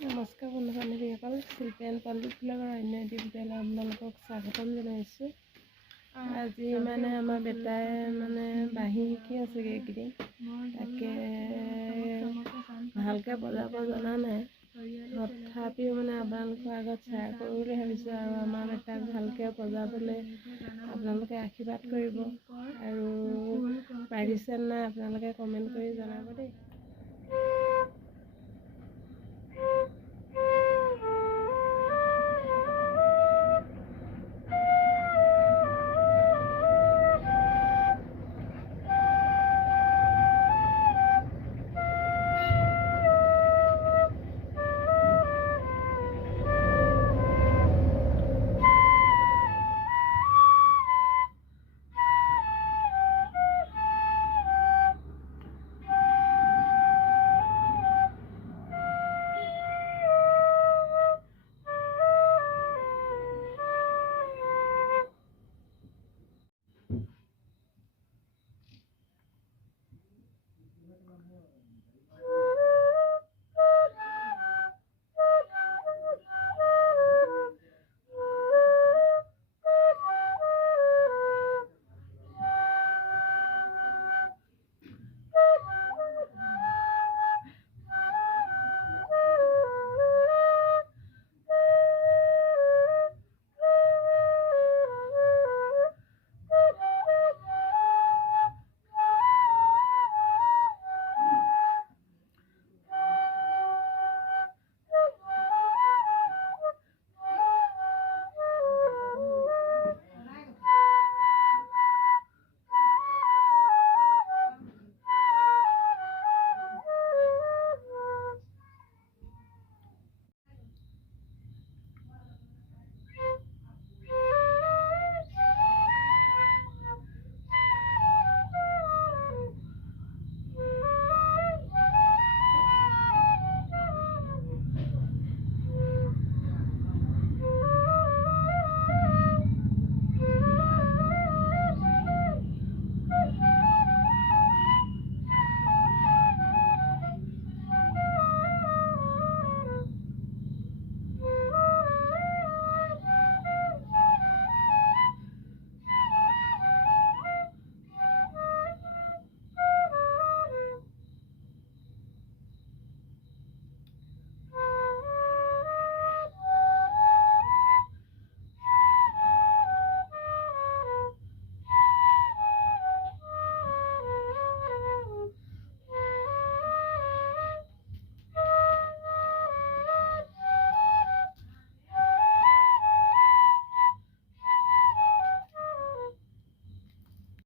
নমস্কাৰ বন্ধু বান্ধৱীসকল, শিল্পী এণ্ড পণ্ডিত ব্লগৰ অন্য এটি ভিডিঅ'লৈ আপোনালোকক স্বাগতম জনাইছোঁ। আজি আমাৰ বেটাই বাঁহী শিকি আছেগৈ এইকেইদিন, তাকে ভালকৈ বজাব জনা নাই। তথাপিও আপোনালোকৰ আগত শ্বেয়াৰ কৰোঁ বুলি ভাবিছোঁ। আৰু আমাৰ বেটাক ভালকৈ বজাবলৈ আপোনালোকে আশীৰ্বাদ কৰিব, আৰু পাৰিছে নাই আপোনালোকে কমেণ্ট কৰি জনাব দেই।